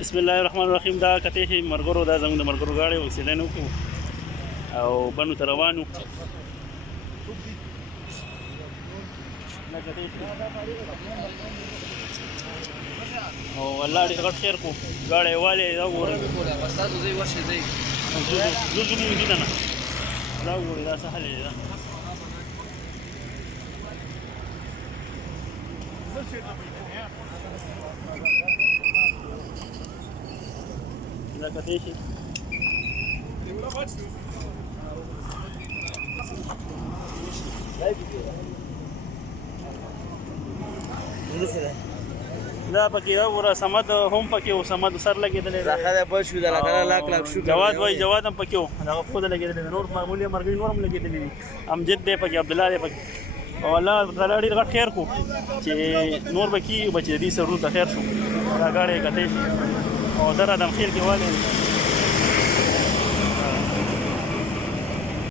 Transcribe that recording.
بسم الله الرحمن الرحیم. دا کته شي مرګرو دا زموږ د مرګرو غاړي وسیله نو کو او بنو تروانو او الله دې غټ خیر کو غاړي والے دا وره استاد زوی ورشه زوی زوجو دې نه دا وره دا سهل دی دا کته شي دا پکې وره سمد هم پکې او سمد سر لګېدلې راخه ده په شو د لګره لاک لاک شو جواد وای جواد هم پکې و دا خو د لګېدلې نور معمولی مرګ نور هم لګېدلې امجد دې پکې عبد الله دې پکې او الله تعالی دې غټ خیر کو چې نور بکی بچې دې سرو ته خیر شو دا غاړې کته او در ادم خیر کې والي